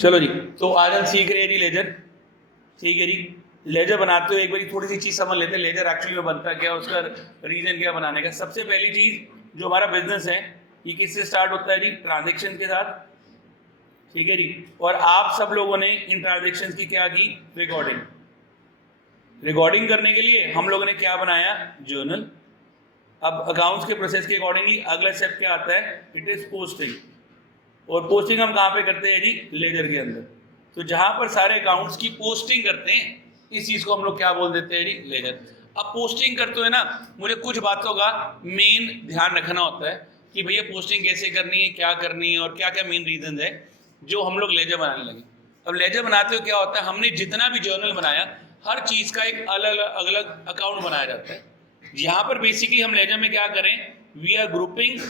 चलो जी, तो आज हम सीख रहे हैं जी लेजर। ठीक है जी, लेजर बनाते हुए एक बार थोड़ी सी चीज़ समझ लेते हैं लेजर एक्चुअली में बनता क्या, उसका रीजन क्या बनाने का। सबसे पहली चीज़, जो हमारा बिजनेस है ये किससे स्टार्ट होता है जी? ट्रांजेक्शन के साथ। ठीक है जी, और आप सब लोगों ने इन ट्रांजेक्शन की क्या की? रिकॉर्डिंग। रिकॉर्डिंग करने के लिए हम लोगों ने क्या बनाया? जर्नल। अब अकाउंट्स के प्रोसेस के अकॉर्डिंगली अगला स्टेप क्या आता है? It is posting. और पोस्टिंग हम कहाँ पे करते हैं जी? लेजर के अंदर। तो जहां पर सारे अकाउंट्स की पोस्टिंग करते हैं, इस चीज को हम लोग क्या बोल देते हैं जी? लेजर। अब पोस्टिंग करते हुए ना मुझे कुछ बातों का मेन ध्यान रखना होता है कि भैया पोस्टिंग कैसे करनी है, क्या करनी है, और क्या क्या मेन रीजन है जो हम लोग लेजर बनाने लगे। अब लेजर बनाते हुए क्या होता है, हमने जितना भी जर्नल बनाया हर चीज का एक अलग अलग अकाउंट बनाया जाता है। यहाँ पर बेसिकली हम लेजर में क्या करें? We are grouping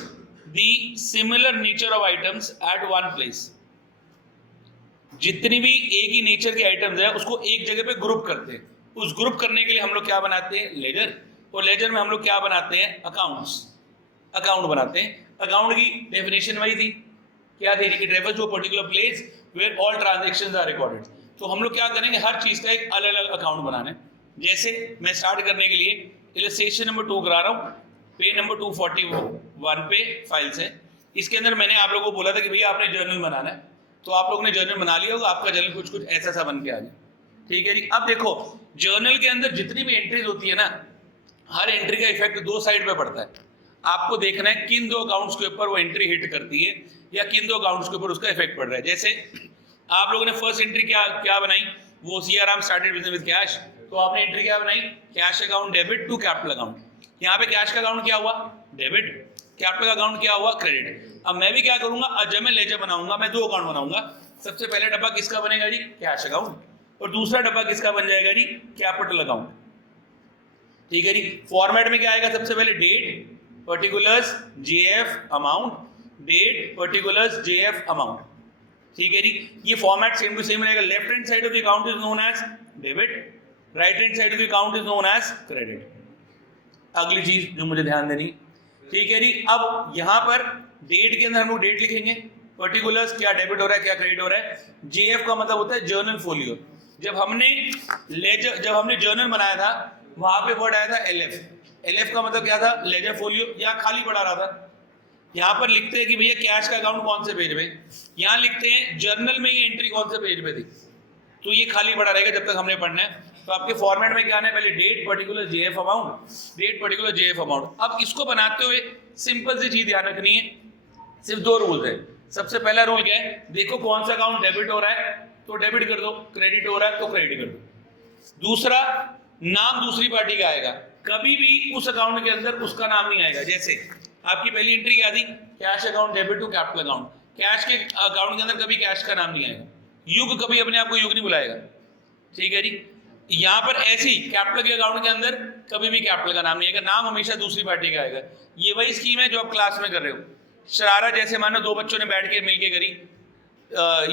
the similar nature of items at one place. जितनी भी एक ही नेचर के आइटम्स है उसको एक जगह पे ग्रुप करते हैं। उस ग्रुप करने के लिए हम लोग क्या बनाते हैं? लेजर। और लेजर में हम लोग क्या बनाते हैं? अकाउंट्स। अकाउंट बनाते हैं। अकाउंट की डेफिनेशन वही थी, क्या थी? It refers to a particular place where all transactions are recorded. तो हम लोग क्या करेंगे? हर चीज का एक अलग अलग अकाउंट बनाना है। जैसे मैं स्टार्ट करने के लिए इलस्ट्रेशन नंबर 2 करा रहा हूँ, पेज नंबर 241 पे फाइल्स है। इसके अंदर मैंने आप लोगों को बोला था कि भैया आपने जर्नल बनाना है, तो आप लोगों ने जर्नल बना लिया होगा। आपका जर्नल कुछ कुछ ऐसा सा बन के आ गया। ठीक है जी। अब देखो, जर्नल के अंदर जितनी भी एंट्रीज होती है ना, हर एंट्री का इफेक्ट दो साइड पे पड़ता है। आपको देखना है किन दो अकाउंट्स के ऊपर वो एंट्री हिट करती है या किन दो अकाउंट्स के ऊपर उसका इफेक्ट पड़ रहा है। जैसे आप लोगों ने फर्स्ट एंट्री क्या बनाई? वो CRM started business with cash. तो आपने एंट्री क्या बनाई? Cash account debit to capital account. यहाँ पे कैश का अकाउंट क्या हुआ? डेबिट। कैपिटल का अकाउंट क्या हुआ? क्रेडिट। अब मैं भी क्या करूंगा? आज जब मैं लेजर बनाऊंगा मैं दो अकाउंट बनाऊंगा। सबसे पहले डब्बा किसका बनेगा जी? Cash account. और दूसरा डब्बा किसका बन जाएगा जी? Capital account. ठीक है जी। फॉर्मेट में क्या आएगा? सबसे पहले date, particulars, JF amount, date, particulars, JF amount. ठीक है जी। ये फॉर्मेट सेम टू सेम रहेगा। Left hand side of the account is known as debit, right hand side of the account is known as credit. अगली चीज जो मुझे ध्यान देनी, ठीक है जी। अब यहां पर डेट के अंदर हम लोग डेट लिखेंगे, पर्टिकुलर्स क्या डेबिट हो रहा है क्या क्रेडिट हो रहा है। जेएफ का मतलब होता है जर्नल फोलियो। जब हमने जर्नल बनाया था वहां पे वर्ड आया था एलएफ। एलएफ का मतलब क्या था? Ledger folio. या खाली पड़ा रहा था। यहाँ पर लिखते हैं कि भैया कैश का अकाउंट कौन से पेज पे, यहाँ लिखते हैं जर्नल में ये एंट्री कौन से पेज पे थी। तो ये खाली पड़ा रहेगा जब तक हमने पढ़ना है। तो आपके फॉर्मेट में क्या आना है? पहले date, particular, JF amount, date, particular, JF amount. अब इसको बनाते हुए सिंपल सी चीज ध्यान रखनी है, सिर्फ दो रूल्स है। सबसे पहला रूल क्या है? देखो कौन सा अकाउंट डेबिट हो रहा है तो डेबिट कर दो, क्रेडिट हो रहा है तो क्रेडिट कर दो। दूसरा, नाम दूसरी पार्टी का आएगा, कभी भी उस अकाउंट के अंदर उसका नाम नहीं आएगा। जैसे आपकी पहली एंट्री क्या थी? Cash account debit to capital account. Cash के अकाउंट के अंदर कभी कैश का नाम नहीं आएगा। युग कभी अपने आप को युग नहीं बुलाएगा। ठीक है जी। यहाँ पर ऐसी कैपिटल के अकाउंट के अंदर कभी भी कैपिटल का नाम नहीं आएगा, नाम हमेशा दूसरी पार्टी का आएगा। ये वही स्कीम है जो आप क्लास में कर रहे हो। शरारत जैसे मानो दो बच्चों ने बैठ के मिलके करी,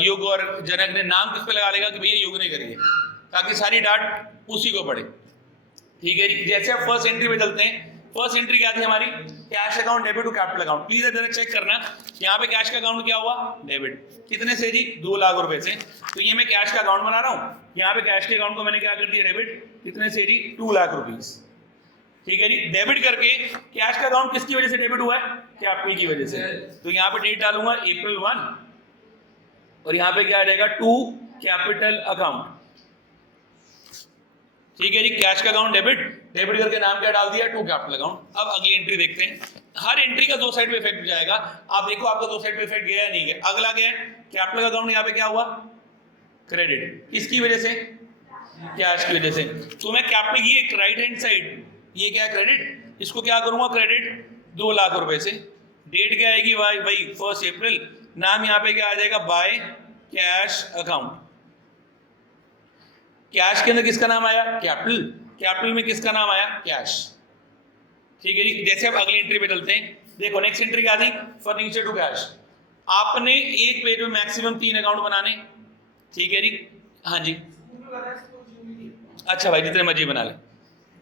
युग और जनक ने, नाम किस पे लगा लेगा कि भैया युग ने करी है, ताकि सारी डांट उसी को पड़े। ठीक है जी। जैसे आप फर्स्ट एंट्री में चलते हैं, फर्स्ट एंट्री क्या थी हमारी? Cash account debit to capital account. Please जरा चेक करना, यहाँ पे कैश का अकाउंट क्या हुआ? डेबिट। कितने से जी? 2 लाख रुपए से। तो ये मैं कैश का अकाउंट बना रहा हूँ, यहाँ पे कैश के अकाउंट को मैंने क्या कर दिया? डेबिट। कितने से जी? 2 लाख रुपीज। ठीक है जी। डेबिट करके कैश का अकाउंट किसकी वजह से डेबिट हुआ है? कैपिटल की वजह से। तो यहाँ पे डेट डालूंगा April 1 और यहाँ पे क्या आ जाएगा? To capital account. ठीक है जी। कैश का अकाउंट डेबिट, डेबिट करके नाम क्या डाल दिया? To capital account. अब अगली एंट्री देखते हैं। हर एंट्री का दो साइड पे इफेक्ट जाएगा। आप देखो आपका दो साइड पे इफेक्ट गया या नहीं गया। अगला क्या है? कैपिटल अकाउंट, यहाँ पे क्या हुआ? क्रेडिट। किसकी वजह से? कैश की वजह से। तो मैं कैपिटल की एक राइट हैंड साइड, ये क्या है? क्रेडिट। इसको क्या करूंगा? क्रेडिट 2 लाख रुपए से। डेट क्या आएगी? भाई 1 अप्रैल। नाम यहाँ पे क्या आ जाएगा? By cash account. कैश के अंदर किसका नाम आया? कैपिटल। कैपिटल में किसका नाम आया? कैश। ठीक है जी। जैसे अब अगली एंट्री पे चलते हैं, देखो नेक्स्ट एंट्री क्या थी? Furniture to cash. आपने एक पेज में मैक्सिमम 3 अकाउंट बनाने। ठीक है जी। हाँ जी, अच्छा भाई जितने मर्जी बना ले।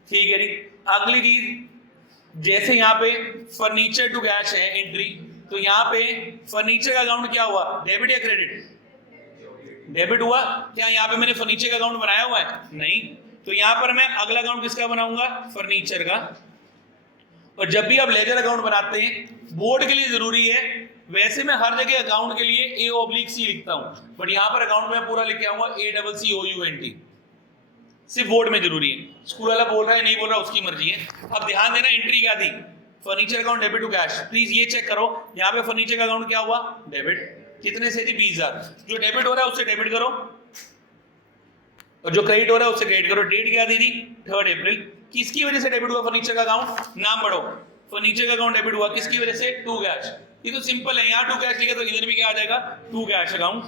ठीक है जी। अगली चीज, जैसे यहाँ पे फर्नीचर टू कैश है एंट्री, तो यहाँ पे फर्नीचर का अकाउंट क्या हुआ? डेबिट या क्रेडिट? डेबिट हुआ। क्या यहाँ पे मैंने फर्नीचर का अकाउंट बनाया हुआ है? नहीं। तो यहाँ पर मैं अगला अकाउंट किसका बनाऊंगा? फर्नीचर का। और जब भी आप लेजर अकाउंट बनाते हैं, बोर्ड के लिए जरूरी है, वैसे मैं हर जगह अकाउंट के लिए A/C लिखता हूं, बट यहाँ पर अकाउंट में पूरा लिख के आऊंगा ACCOUNT। सिर्फ बोर्ड में जरूरी है, स्कूल वाला बोल रहा है नहीं बोल रहा उसकी मर्जी है। अब ध्यान देना, एंट्री क्या थी? Furniture account debit to cash. Please ये चेक करो, यहाँ पे फर्नीचर का अकाउंट क्या हुआ? डेबिट। कितने से थी? 20,000। जो डेबिट हो रहा है उससे डेबिट करो, और जो क्रेडिट हो रहा है उससे क्रेडिट करो। डेट क्या दी थी? 3 अप्रैल। किसकी वजह से डेबिट हुआ फर्नीचर का अकाउंट? नाम बढ़ो। फर्नीचर का अकाउंट डेबिट हुआ किसकी वजह से? To cash. ये तो सिंपल है, यहाँ टू कैश लिखा तो इधर भी क्या आ जाएगा? To cash account.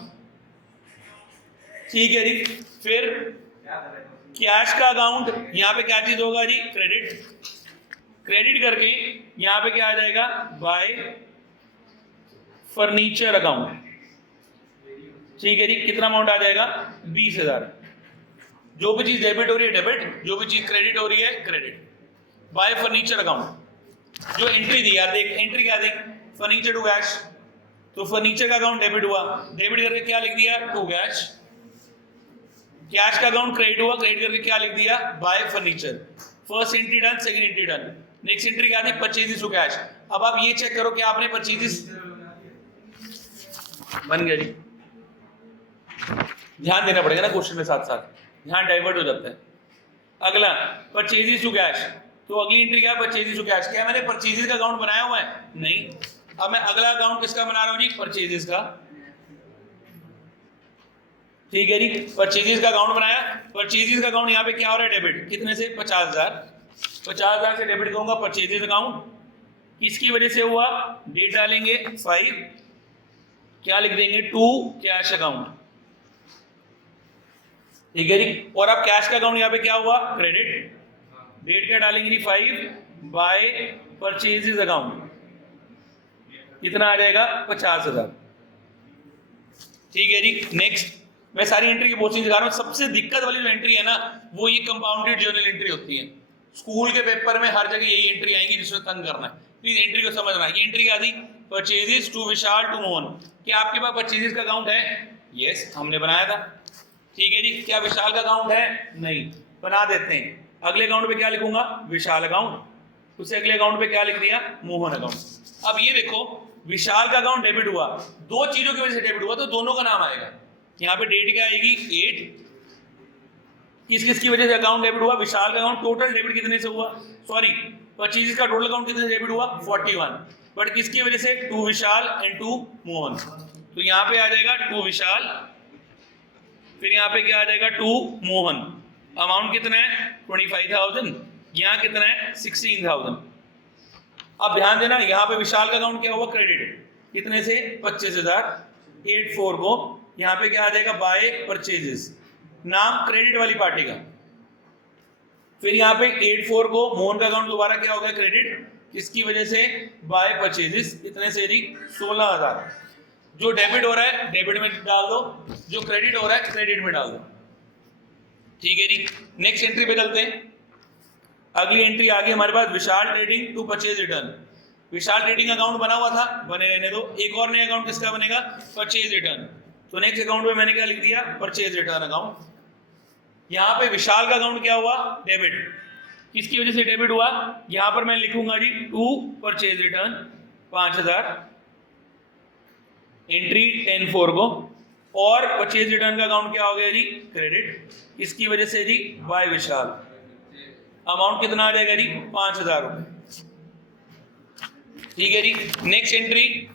ठीक है जी। फिर कैश का अकाउंट, यहाँ पे क्या चीज होगा जी? क्रेडिट। क्रेडिट करके यहाँ पे क्या आ जाएगा? Bye furniture account. ठीक है जी। कितना अमाउंट आ जाएगा? 20,000। जो भी चीज डेबिट हो रही है डेबिट, जो भी चीज क्रेडिट हो रही है क्रेडिट। By furniture account. जो एंट्री दी यार, देख एंट्री क्या दी? Furniture to cash. तो फर्नीचर का अकाउंट डेबिट हुआ, डेबिट करके क्या लिख दिया? To cash. कैश का अकाउंट क्रेडिट हुआ, क्रेडिट करके क्या लिख दिया? By furniture. First entry done, second entry done. Next entry क्या थी? Purchases to cash. अब आप ये चेक करो कि आपने परचेजेस बन गया जी। ध्यान देना पड़ेगा ना क्वेश्चन में साथ साथ, ध्यान डाइवर्ट हो जाता है। अगला परचेजेस टू कैश। तो अगली एंट्री क्या? Purchases to cash. क्या मैंने परचेजेस का अकाउंट बनाया हुआ है? नहीं। अब मैं अगला अकाउंट किसका बना रहा हूं जी? परचेजेस का। ठीक है जी। परचेजेस का अकाउंट बनाया। परचेजेस का अकाउंट यहाँ पे क्या हो रहा है? डेबिट। कितने से? 50,000। 50,000 से डेबिट करूंगा परचेजेस अकाउंट। किसकी वजह से हुआ? डेट डालेंगे 5, क्या लिख देंगे? To cash account. ठीक है जी। और अब कैश का अकाउंट यहाँ पे क्या हुआ? क्रेडिट। डेट क्या डालेंगे जी? 5 बाय परचेजेस अकाउंट। कितना आ जाएगा? 50,000। ठीक है जी। नेक्स्ट, मैं सारी एंट्री की पोस्टिंग दिखा रहा हूँ। सबसे दिक्कत वाली जो एंट्री है ना, वो ये कंपाउंडेड जर्नल एंट्री होती है। स्कूल के पेपर में हर जगह यही एंट्री आएंगी जिसमें तंग करना है। प्लीज एंट्री को समझना। ये एंट्री क्या थी? Purchases to Vishal to Mohan. क्या आपके पास परचेजेस का अकाउंट है? यस, हमने बनाया था। ठीक है जी। क्या विशाल का अकाउंट है? नहीं। बना देते हैं। अगले अकाउंट पे क्या लिखूंगा? विशाल अकाउंट। उससे अगले अकाउंट पे क्या लिख दिया? मोहन अकाउंट। अब ये देखो, विशाल का अकाउंट डेबिट हुआ, दो चीजों की वजह से डेबिट हुआ, तो दोनों का नाम आएगा। यहाँ पे डेट क्या आएगी? 8। किस किस की वजह से अकाउंट डेबिट हुआ? विशाल का अकाउंट। टोटल डेबिट कितने से हुआ? सॉरी, परचेजेस का टोटल अकाउंट कितने से डेबिट हुआ? 41। बट किसकी वजह से? To Vishal and to Mohan. तो यहाँ पे आ जाएगा टू विशाल, फिर यहाँ पे क्या आ जाएगा? टू मोहन। अमाउंट कितना है? 25,000। यहाँ कितना है? 16,000। अब ध्यान देना, यहाँ पे विशाल का अकाउंट क्या हुआ? क्रेडिट। कितने से? 25,000। 84 को यहाँ पे क्या आ जाएगा? By purchases. नाम क्रेडिट वाली पार्टी का। फिर यहाँ पे 84 को मोहन का अकाउंट दोबारा क्या हो गया? क्रेडिट। किसकी वजह से? By purchases. कितने से जी? 16,000। जो डेबिट हो रहा है डेबिट में डाल दो, जो क्रेडिट हो रहा है क्रेडिट में डाल दो। ठीक है जी। नेक्स्ट एंट्री पे चलते हैं। अगली एंट्री आ गई हमारे पास, Vishal trading to purchase return. Vishal trading account बना हुआ था, बने रहने दो। एक और नया अकाउंट किसका बनेगा? Purchase return. तो नेक्स्ट अकाउंट में मैंने क्या लिख दिया? Purchase return account. यहाँ पे विशाल का अकाउंट क्या हुआ? डेबिट। किसकी वजह से डेबिट हुआ? यहाँ पर मैं लिखूंगा जी टू परचेज रिटर्न 5,000। एंट्री 10/4 को। और परचेज रिटर्न का अकाउंट क्या हो गया जी? क्रेडिट। किसकी वजह से जी? बाय विशाल। अमाउंट कितना आ जाएगा जी? 5,000 रुपए। ठीक है जी। नेक्स्ट एंट्री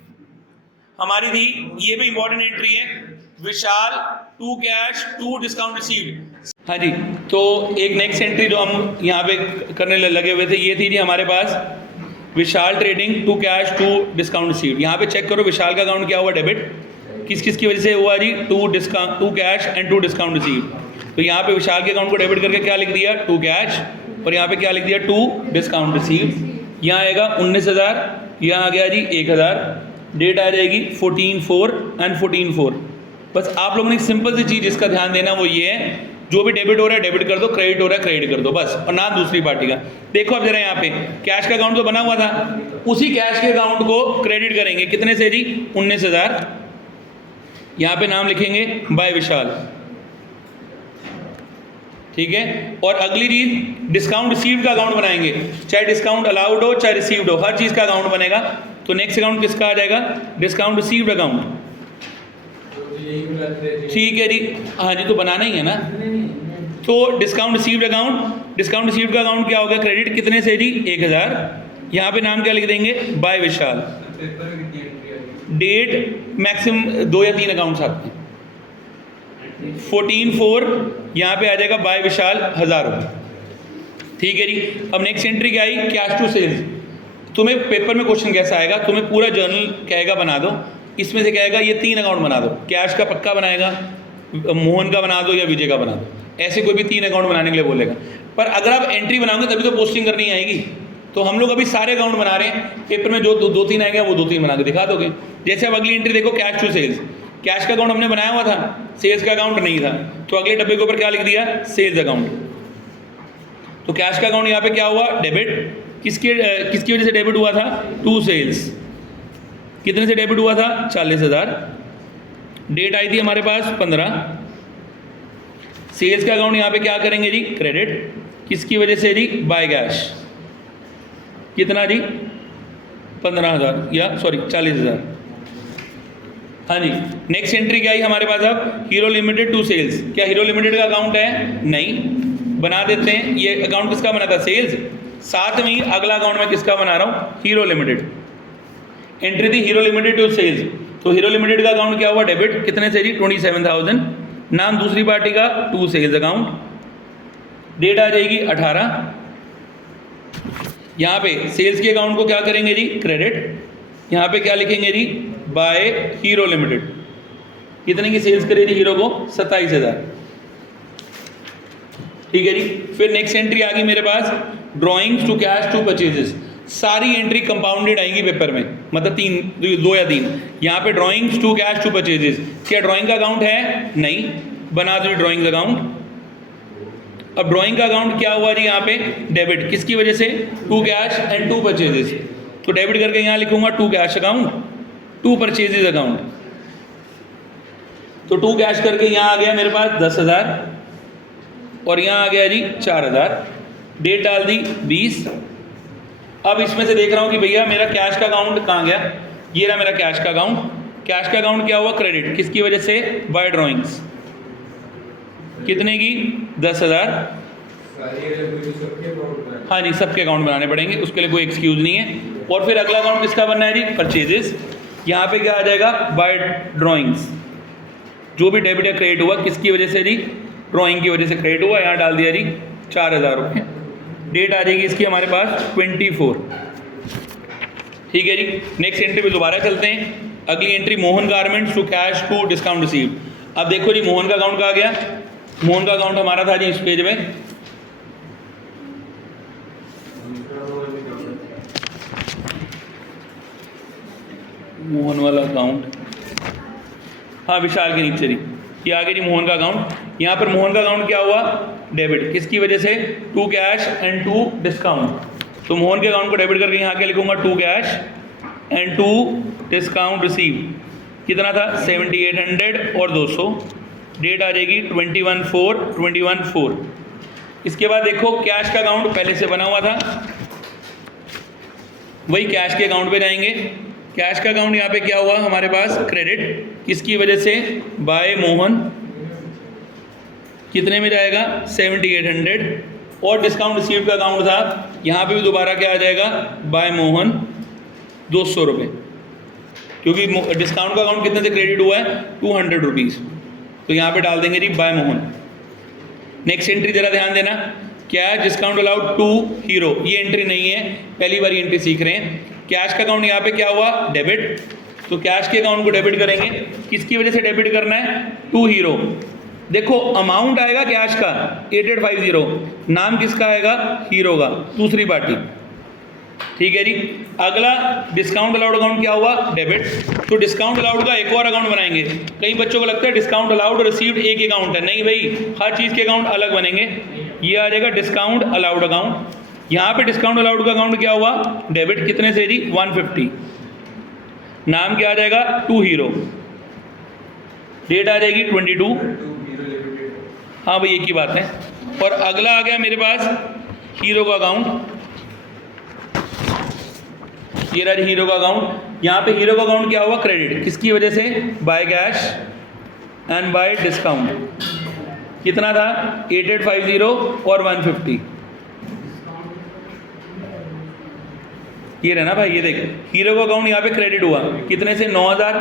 हमारी थी, ये भी इंपॉर्टेंट एंट्री है, Vishal to cash to discount received. हाँ जी। तो एक नेक्स्ट एंट्री जो हम यहाँ पे करने लगे हुए थे, ये थी जी हमारे पास Vishal trading to cash to discount received. यहाँ पे चेक करो, विशाल का अकाउंट क्या हुआ? डेबिट। किस किस की वजह से हुआ जी? To cash and to discount received. तो यहाँ पे विशाल के अकाउंट को डेबिट करके क्या लिख दिया? To cash. और यहाँ पे क्या लिख दिया? To discount received. यहाँ आएगा 19,000, यहाँ आ गया जी 1,000। डेट आ जाएगी 14/4 एंड 14/4। बस आप लोगों ने एक सिंपल सी चीज़ इसका ध्यान देना, वो ये है, जो भी डेबिट हो रहा है डेबिट कर दो, क्रेडिट हो रहा है क्रेडिट कर दो, बस। और ना दूसरी पार्टी का। देखो अब जरा यहाँ पे कैश का अकाउंट तो बना हुआ था, उसी कैश के अकाउंट को क्रेडिट करेंगे। कितने से जी? 19,000। यहाँ पे नाम लिखेंगे बाय विशाल, ठीक है। और अगली चीज डिस्काउंट रिसीव्ड का अकाउंट बनाएंगे, चाहे डिस्काउंट अलाउड हो चाहे रिसीव्ड हो, हर चीज का अकाउंट बनेगा। तो नेक्स्ट अकाउंट किसका आ जाएगा? डिस्काउंट रिसीव्ड अकाउंट, ठीक है जी। हाँ जी, तो बनाना ही है ना। तो discount received account, discount received का अकाउंट क्या होगा? क्रेडिट कितने से जी? 1000। यहाँ पे नाम क्या लिख देंगे? बाय विशाल। डेट मैक्सिमम 2 या 3 अकाउंट्स आते हैं। 14/4 यहाँ पे आ जाएगा बाय विशाल 1000 रुपये, ठीक है जी। अब नेक्स्ट एंट्री क्या आई? Cash to sales. तुम्हें पेपर में क्वेश्चन कैसा आएगा? तुम्हें पूरा जर्नल कहेगा बना दो, इसमें से कहेगा ये 3 अकाउंट बना दो, कैश का पक्का बनाएगा, मोहन का बना दो या विजय का बना दो, ऐसे कोई भी 3 अकाउंट बनाने के लिए बोलेगा। पर अगर आप एंट्री बनाओगे तभी तो पोस्टिंग करनी आएगी। तो हम लोग अभी सारे अकाउंट बना रहे हैं, पेपर में जो 2-3 आएगा वो 2-3 बना के दिखा दोगे। जैसे अब अगली एंट्री देखो, कैश टू सेल्स। कैश का अकाउंट हमने बनाया हुआ था, सेल्स का अकाउंट नहीं था, तो अगले डब्बे के ऊपर क्या लिख दिया? Sales account. तो कैश का अकाउंट यहाँ पे क्या हुआ? डेबिट। किसकी वजह से डेबिट हुआ था? To sales. कितने से डेबिट हुआ था? 40,000। डेट आई थी हमारे पास 15। सेल्स का अकाउंट यहाँ पे क्या करेंगे जी? क्रेडिट। किसकी वजह से जी? By cash. कितना जी? 15,000 या सॉरी 40,000। हाँ जी। नेक्स्ट एंट्री क्या आई हमारे पास? अब हीरो लिमिटेड टू सेल्स। क्या हीरो लिमिटेड का अकाउंट है? नहीं, बना देते हैं। ये अकाउंट किसका बना था? सेल्स। साथ में ही अगला अकाउंट मैं किसका बना रहा हूँ? Hero limited. एंट्री थी हीरो लिमिटेड टू सेल्स, तो हीरो लिमिटेड का अकाउंट क्या हुआ? डेबिट। कितने से जी? 27,000। नाम दूसरी पार्टी का टू सेल्स अकाउंट। डेट आ जाएगी 18। यहाँ पे सेल्स के अकाउंट को क्या करेंगे जी? क्रेडिट। यहाँ पे क्या लिखेंगे जी? Bye hero limited. कितने की सेल्स करी थी हीरो को? 27,000, ठीक है जी। फिर नेक्स्ट एंट्री आ गई मेरे पास, drawings to cash to purchases. सारी एंट्री कंपाउंडेड आएंगी पेपर में, मतलब 2 या 3। यहाँ पे drawings to cash to purchases. क्या ड्रॉइंग का अकाउंट है? नहीं, बना दो ड्रॉइंग अकाउंट। अब ड्रॉइंग का अकाउंट क्या हुआ जी? यहाँ पे डेबिट। किसकी वजह से? To cash and to purchases. तो डेबिट करके यहाँ लिखूंगा to cash account, to purchases account. तो टू कैश करके यहाँ आ गया मेरे पास 10,000 और यहाँ आ गया जी 4,000। डेट डाल दी 20। अब इसमें से देख रहा हूँ कि भैया मेरा कैश का अकाउंट कहाँ गया? ये रहा मेरा कैश का अकाउंट। कैश का अकाउंट क्या हुआ? क्रेडिट। किसकी वजह से? By drawings. कितने की? 10,000। हाँ जी, सबके अकाउंट बनाने पड़ेंगे, उसके लिए कोई एक्सक्यूज नहीं है। और फिर अगला अकाउंट किसका बनना है जी? परचेजेस। यहाँ पे क्या आ जाएगा? By drawings. जो भी डेबिट या क्रेडिट हुआ किसकी वजह से जी? ड्रॉइंग की वजह से क्रेडिट हुआ। यहाँ डाल दिया जी 4,000 रुपये। डेट आ जाएगी इसकी हमारे पास 24, ठीक है जी। नेक्स्ट एंट्री पे दोबारा चलते हैं। अगली entry Mohan garments to cash to discount received. अब देखो जी मोहन का अकाउंट कहाँ गया? मोहन का अकाउंट हमारा था जी इस पेज में, मोहन वाला अकाउंट, हाँ विशाल के नीचे जी। ये आगे जी मोहन का अकाउंट। यहाँ पर मोहन का अकाउंट क्या हुआ? डेबिट। किसकी वजह से? To cash and to discount. तो मोहन के अकाउंट को डेबिट करके यहाँ क्या लिखूंगा? To cash and to discount receive. कितना था? 7,800 और 200। डेट आ जाएगी 21/4। इसके बाद देखो कैश का अकाउंट पहले से बना हुआ था, वही कैश के अकाउंट पे जाएंगे। कैश का अकाउंट यहाँ पे क्या हुआ हमारे पास? क्रेडिट। किसकी वजह से? बाय मोहन। कितने में जाएगा? 7,800। और डिस्काउंट रिसीव का अकाउंट था, यहाँ पे भी दोबारा क्या आ जाएगा? बाय मोहन 200 रुपये, क्योंकि डिस्काउंट का अकाउंट कितने से क्रेडिट हुआ है? 200 रुपीज़। तो यहाँ पे डाल देंगे जी बाय मोहन। नेक्स्ट एंट्री जरा ध्यान देना, क्या है? Discount allowed to Hero. ये एंट्री नहीं है, पहली बार एंट्री सीख रहे हैं। कैश का अकाउंट यहाँ पे क्या हुआ? डेबिट। तो कैश के अकाउंट को डेबिट करेंगे। किसकी वजह से डेबिट करना है? To Hero. देखो अमाउंट आएगा कैश का 8850, नाम किसका आएगा? हीरो का, दूसरी पार्टी, ठीक है जी। अगला डिस्काउंट अलाउड अकाउंट क्या हुआ? डेबिट। तो डिस्काउंट अलाउड का एक और अकाउंट बनाएंगे। कई बच्चों को लगता है डिस्काउंट अलाउड और रिसीव्ड एक ही अकाउंट है, नहीं भाई, हर चीज़ के अकाउंट अलग बनेंगे। ये आ जाएगा डिस्काउंट अलाउड अकाउंट। यहाँ पे डिस्काउंट अलाउड का अकाउंट क्या हुआ? डेबिट। कितने से जी? 150। नाम क्या आ जाएगा? To hero. डेट आ जाएगी 22। हाँ भाई एक ही बात है। और अगला आ गया मेरे पास हीरो का अकाउंट, ये रहा हीरो का अकाउंट। यहाँ पे हीरो का अकाउंट क्या हुआ, क्रेडिट, किसकी वजह से, by cash and bye discount. कितना था 8850 और 150। ये रहा ना भाई, ये देख हीरो का अकाउंट यहाँ पे क्रेडिट हुआ कितने से, 9000,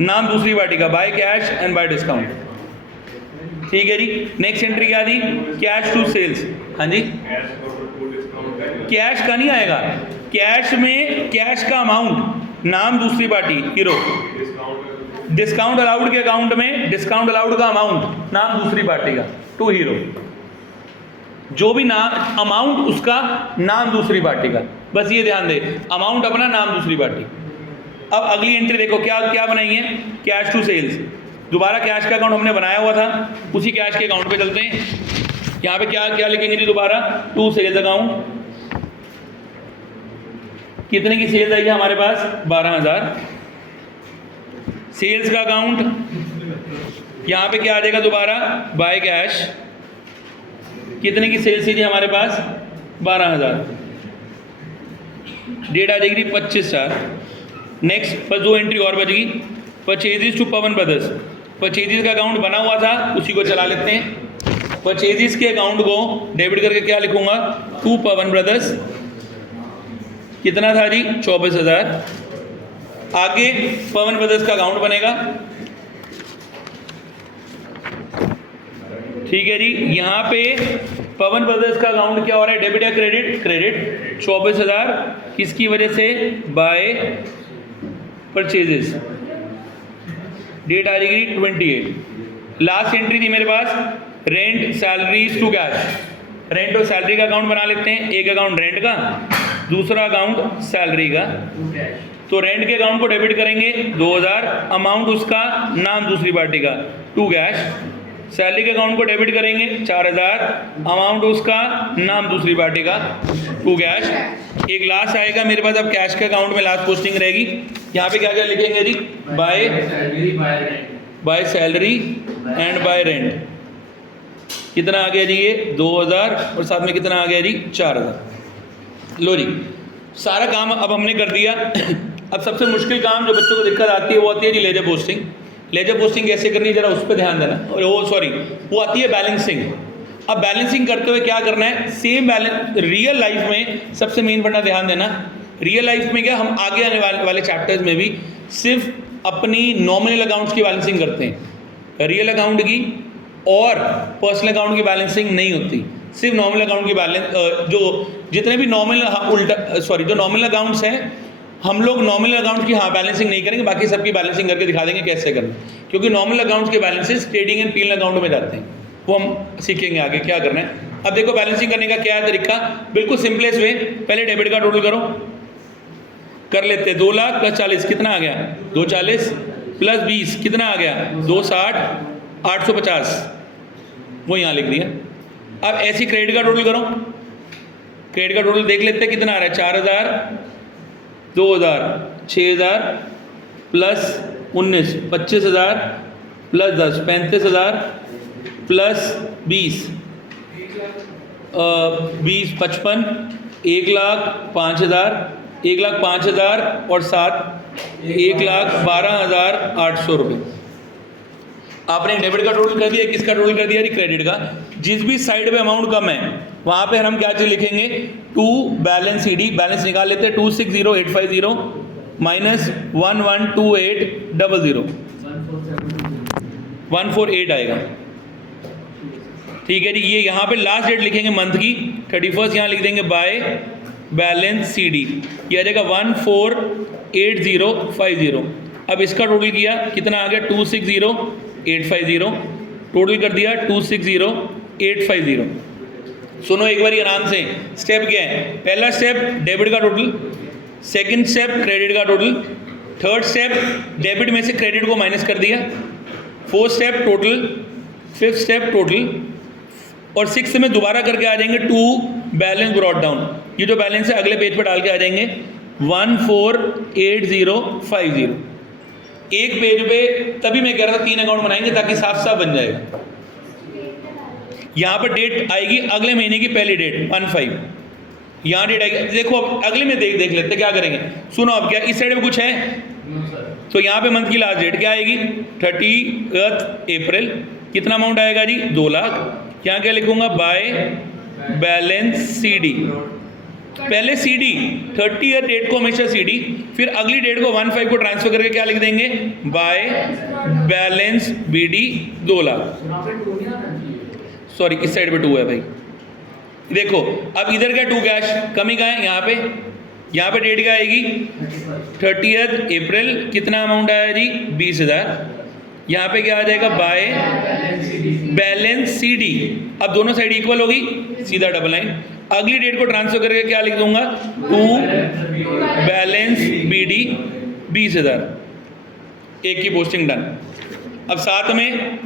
नाम दूसरी पार्टी का, by cash and bye discount. ठीक है जी। नेक्स्ट एंट्री क्या थी, कैश टू सेल्स। हाँ जी, कैश का नहीं आएगा, कैश में कैश का अमाउंट, नाम दूसरी पार्टी हीरो, डिस्काउंट अलाउड के अकाउंट में डिस्काउंट अलाउड का अमाउंट, नाम दूसरी पार्टी का, टू हीरो। जो भी नाम अमाउंट उसका, नाम दूसरी पार्टी का, बस ये ध्यान दे, अमाउंट अपना, नाम दूसरी पार्टी। अब अगली एंट्री देखो क्या क्या बनाई है, कैश टू सेल्स। दोबारा कैश का अकाउंट हमने बनाया हुआ था, उसी कैश के अकाउंट पे चलते हैं। यहाँ पे क्या क्या लिखेंगे जी दोबारा, टू सेल्स अकाउंट। कितने की सेल्स आई है हमारे पास, 12000। सेल्स का अकाउंट यहाँ पे क्या आ जाएगा दोबारा, बाय कैश। कितने की सेल्स थी हमारे पास, 12000। डेट आ जाएगी 25/4। नेक्स्ट पर 2 एंट्री और बचेगी, purchases to Pawan brothers. Purchases का अकाउंट बना हुआ था, उसी को चला लेते हैं। परचेजेस के अकाउंट को डेबिट करके क्या लिखूंगा, टू पवन ब्रदर्स। कितना था जी, 24000। आगे पवन ब्रदर्स का अकाउंट बनेगा। ठीक है जी। यहाँ पे पवन ब्रदर्स का अकाउंट क्या हो रहा है, डेबिट या क्रेडिट, क्रेडिट। 24000 किसकी वजह से, बाय परचेजेस। डेट आ जाएगी 28। लास्ट एंट्री थी मेरे पास, rent salaries to cash. Rent और सैलरी का अकाउंट बना लेते हैं, एक अकाउंट रेंट का, दूसरा अकाउंट सैलरी का। तो रेंट के अकाउंट को डेबिट करेंगे 2000, अमाउंट उसका, नाम दूसरी पार्टी का, टू कैश। सैलरी के अकाउंट को डेबिट करेंगे 4000, अमाउंट उसका, नाम दूसरी पार्टी का, टू कैश। एक लास्ट आएगा मेरे पास, अब कैश के अकाउंट में लास्ट पोस्टिंग रहेगी। यहाँ पे क्या क्या लिखेंगे जी, by salary and by rent. कितना आ गया जी ये, 2000, और साथ में कितना आ गया जी, 4000। लो जी, सारा काम अब हमने कर दिया। अब सबसे मुश्किल काम जो बच्चों को दिक्कत आती है वो आती है जी लेजर पोस्टिंग। लेजर पोस्टिंग कैसे करनी है जरा उस पर ध्यान देना। और वो आती है बैलेंसिंग। अब बैलेंसिंग करते हुए क्या करना है, सेम बैलेंस रियल लाइफ में सबसे मेन पढ़ना, ध्यान देना। रियल लाइफ में क्या, हम आगे आने वाले चैप्टर्स में भी सिर्फ अपनी नॉमिनल अकाउंट्स की बैलेंसिंग करते हैं, रियल अकाउंट की और पर्सनल अकाउंट की बैलेंसिंग नहीं होती। सिर्फ नॉमिनल अकाउंट की बैलेंस, जो जितने भी जो नॉमिनल अकाउंट्स हैं, हम लोग नॉमिनल अकाउंट की बैलेंसिंग नहीं करेंगे, बाकी सबकी बैलेंसिंग करके दिखा देंगे कैसे करना। क्योंकि नॉमिनल अकाउंट्स के balances trading and PL account में जाते हैं, वो हम सीखेंगे आगे क्या करना है। अब देखो बैलेंसिंग करने का क्या है तरीका, बिल्कुल सिंपलेस्ट वे। पहले डेबिट का टोटल करो, कर लेते हैं। 2 लाख प्लस 40 कितना आ गया, 240 प्लस 20 कितना आ गया, 260, 850, वो यहाँ लिख दिया। अब ऐसी क्रेडिट का टोटल करो, क्रेडिट का टोटल देख लेते हैं कितना आ रहा है, 4000, 2000, 6000 प्लस 19, 25000 प्लस 10, 35000 प्लस 20, 20, 55, 1,05,000, 1,05,000 और 7, 1,12,800 रुपये। आपने डेबिट का टोटल कर दिया, किसका टोटल कर दिया जी, क्रेडिट का। जिस भी साइड पे अमाउंट कम है वहाँ पे हम क्या चीज़ लिखेंगे, टू बैलेंस CD, बैलेंस निकाल लेते हैं, 260,850 माइनस 112800, 148 आएगा। ठीक है जी। ये यहाँ पे लास्ट डेट लिखेंगे मंथ की 31, यहाँ लिख देंगे बाय बैलेंस CD, ये आ जाएगा 148050। अब इसका टोटल किया कितना आ गया, 260,850, टोटल कर दिया 260,850। सुनो एक बार आराम से, स्टेप क्या है, पहला स्टेप डेबिट का टोटल, सेकंड स्टेप क्रेडिट का टोटल, थर्ड स्टेप डेबिट में से क्रेडिट को माइनस कर दिया, fourth step total, fifth step total, और सिक्स्थ में दोबारा करके आ जाएंगे टू बैलेंस ब्रॉट डाउन। ये जो बैलेंस है अगले पेज पर डाल के आ जाएंगे 148,050। एक पेज पे, तभी मैं कह रहा था 3 अकाउंट बनाएंगे ताकि साफ साफ बन जाएगा। यहाँ पर डेट आएगी अगले महीने की पहली डेट 15, यहाँ डेट आएगी। देखो अब अगले में देख लेते क्या करेंगे। सुनो अब क्या इस साइड में कुछ है, तो यहाँ पे मंथ की लास्ट डेट क्या आएगी 30 अप्रैल। कितना अमाउंट आएगा जी 2 लाख। यहाँ क्या लिखूंगा बाय बैलेंस CD। पहले CD 30th डेट को हमेशा CD, फिर अगली डेट को 15 को ट्रांसफर करके क्या लिख देंगे by balance BD 2 lakh. Sorry इस साइड पे 2 है भाई। देखो अब इधर क्या 2 कैश, कमी का है यहाँ पे डेट क्या आएगी 30th अप्रैल। कितना अमाउंट आया जी 20,000। यहाँ पे क्या आ जाएगा बाय बैलेंस CD। अब दोनों साइड इक्वल होगी, सीधा डबल लाइन। अगली डेट को ट्रांसफर करके क्या लिख दूंगा टू बैलेंस BD 20,000। एक की पोस्टिंग डन। अब साथ में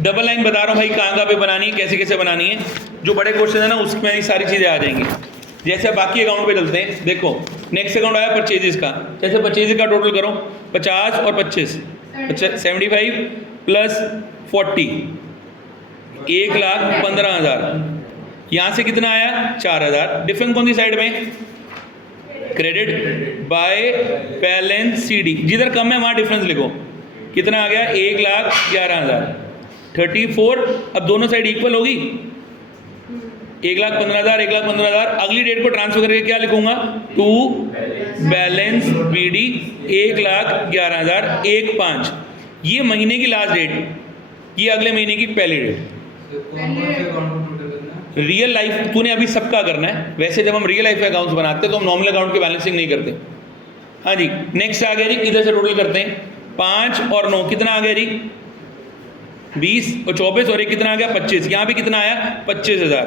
डबल लाइन बता रहा हूँ भाई कहाँ पे बनानी है, कैसे कैसे बनानी है। जो बड़े क्वेश्चन है ना उसमें ये सारी चीज़ें आ जाएंगी। जैसे बाकी अकाउंट पे चलते हैं। देखो नेक्स्ट अकाउंट आया परचेजेस का। जैसे परचेजेस का टोटल करो 50 और 25, 75 प्लस 40 1,15,000। यहाँ से कितना आया 4,000। डिफरेंस कौन सी साइड में क्रेडिट बाय बैलेंस CD। जिधर कम है वहाँ डिफरेंस लिखो। कितना आ गया 1,11,000 34। अब दोनों साइड इक्वल होगी 1,15,000 1,15,000। अगली डेट को ट्रांसफर करके क्या लिखूंगा टू बैलेंस BD 1,11,000 1,5। ये महीने की लास्ट डेट, ये अगले महीने की पहली डेट। रियल लाइफ तूने अभी सबका करना है। वैसे जब हम रियल लाइफ में अकाउंट्स बनाते हैं तो हम नॉर्मल अकाउंट की बैलेंसिंग नहीं करते। हाँ जी नेक्स्ट आ गया जी, इधर से टोटल करते हैं 5 और 9 कितना आ गया जी 20 और 24 और एक कितना आ गया 25। यहाँ पे कितना आया 25,000।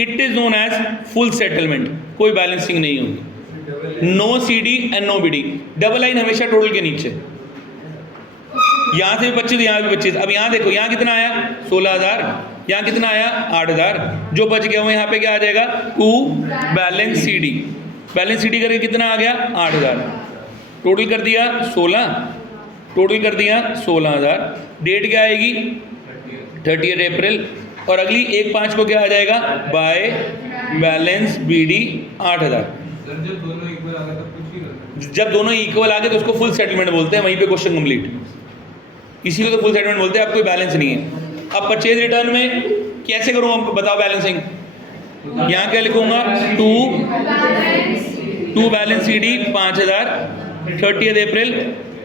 It is known as full settlement. कोई बैलेंसिंग नहीं होगी, no CD and no BD। Double line हमेशा टोटल के नीचे। यहाँ से भी 25, यहाँ भी 25। अब यहाँ देखो यहाँ कितना आया 16,000, यहाँ कितना आया 8,000। जो बच गया वो यहाँ पे क्या आ जाएगा to balance CD। Balance CD करके कितना आ गया 8,000। टोटल कर दिया 16, टोटल कर दिया 16,000। डेट क्या आएगी 30th अप्रैल। और अगली 1/5 को क्या आ जाएगा बाय बैलेंस BD 8,000। जब दोनों इक्वल आ गए तो उसको फुल सेटलमेंट बोलते हैं। वहीं पे क्वेश्चन कंप्लीट, इसीलिए तो फुल सेटलमेंट बोलते हैं। अब कोई बैलेंस नहीं है। अब परचेज रिटर्न में कैसे करूँ बताओ बैलेंसिंग। यहाँ क्या लिखूंगा टू बैलेंस CD 5,000 30th अप्रैल।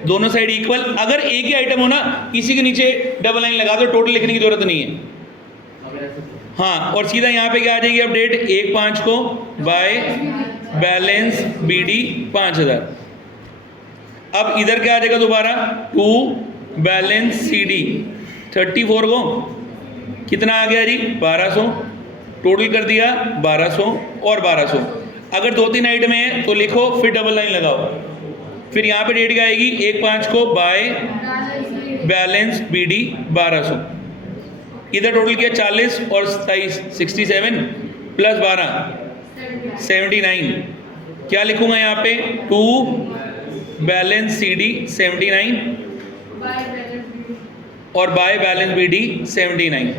दोनों साइड इक्वल। अगर एक ही आइटम हो ना इसी के नीचे डबल लाइन लगा दो, टोटल लिखने की जरूरत नहीं है। हाँ और सीधा यहाँ पे क्या आ जाएगी अपडेट 1/5 को बाय बैलेंस BD 5,000। अब इधर क्या आ जाएगा दोबारा टू बैलेंस CD 34 को कितना आ गया जी 1,200। टोटल कर दिया 1,200 और 1,200। अगर 2-3 आइटम है तो लिखो फिर डबल लाइन लगाओ। फिर यहाँ पे डेट क्या आएगी 1/5 को बाय बैलेंस BD 1,200। इधर टोटल किया 40 और 27 67 प्लस 12 79। क्या लिखूंगा यहाँ पे टू बैलेंस CD 79 और बाय बैलेंस BD 79।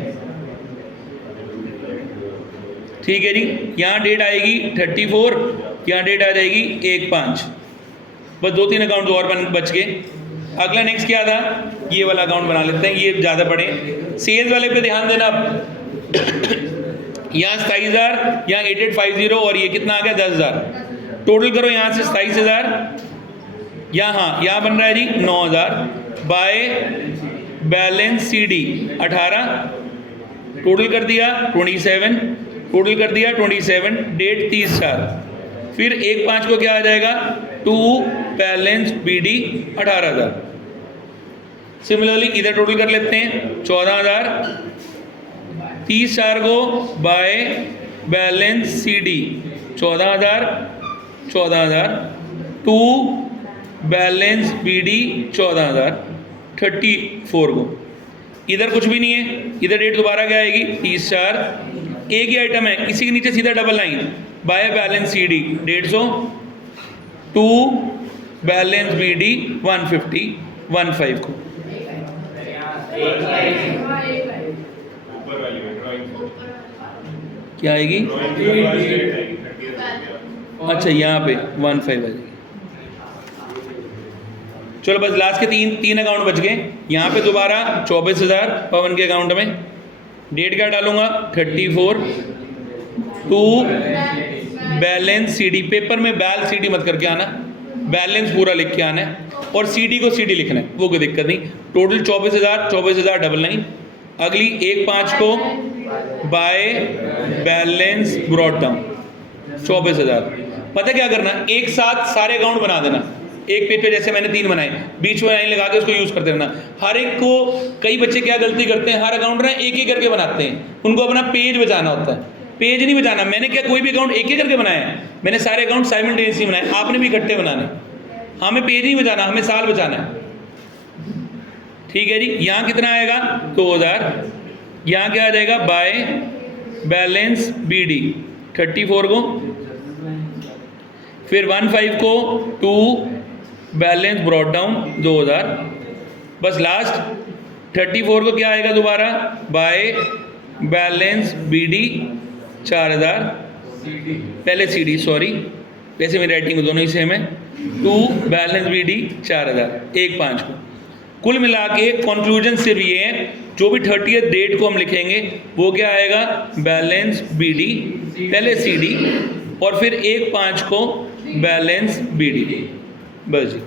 ठीक है जी। यहाँ डेट आएगी 34, यहाँ डेट आ जाएगी 1/5। बस 2-3 अकाउंट और बच गए। अगला नेक्स्ट क्या था, ये वाला अकाउंट बना लेते हैं, ये ज़्यादा पड़े। सेल्स वाले पे ध्यान देना। यहाँ 27,000, यहाँ 8850 और ये कितना आ गया 10,000। टोटल करो यहाँ से 27,000, यहाँ बन रहा है जी 9,000 बाय बैलेंस CD 18। टोटल कर दिया 27, टोटल कर दिया 27। डेट 30/4। फिर 1/5 को क्या आ जाएगा टू बैलेंस BD 18,000। सिमिलरली इधर टोटल कर लेते हैं 14,000। 30/4 को by balance CD 14,000 to balance BD 14,000 34 को। इधर कुछ भी नहीं है। इधर डेट दोबारा क्या आएगी 30/4। एक ही आइटम है, इसी के नीचे सीधा double line by balance CD 150 to balance BD 150 15 को। क्या आएगी? अच्छा यहाँ पे 15 आ जाएगी। चलो बस लास्ट के तीन अकाउंट बच गए। यहाँ पे दोबारा 24,000 पवन के अकाउंट में। डेट क्या डालूंगा? 34 टू बैलेंस CD। पेपर में बैल CD मत करके आना, बैलेंस पूरा लिख के आना है और CD को CD लिखना है, वो कोई दिक्कत नहीं। टोटल 24,000 99। अगली 1/5 को बाय बैलेंस ब्रॉट डाउन 24,000। पता क्या करना, एक साथ सारे अकाउंट बना देना एक पेज पे, जैसे मैंने 3 बनाए, बीच में लाइन लगा के उसको यूज करते रहना। हर एक को, कई बच्चे क्या गलती करते हैं, हर अकाउंट ना एक एक करके बनाते हैं, उनको अपना पेज बचाना होता है। पेज नहीं बचाना। मैंने क्या कोई भी अकाउंट एक एक करके बनाया है? मैंने सारे अकाउंट साइमल्टेनियसली बनाए, आपने भी इकट्ठे बनाने। हमें पेज नहीं बचाना, हमें साल बचाना है। ठीक है जी। यहाँ कितना आएगा? 2,000। यहाँ क्या आ जाएगा? बाय बैलेंस BD 34 को, फिर 15 को टू बैलेंस ब्रॉट डाउन 2,000। बस लास्ट 34 को क्या आएगा दोबारा? By balance BD 4,000। पहले CD, सॉरी, वैसे मेरी राइटिंग में दोनों ही सेम है। टू बैलेंस BD 4,000 1/5 को। कुल मिला के कंक्लूजन सिर्फ ये है, जो भी 30th डेट को हम लिखेंगे वो क्या आएगा? बैलेंस BD, पहले CD और फिर 1/5 को बैलेंस BD। बस जी।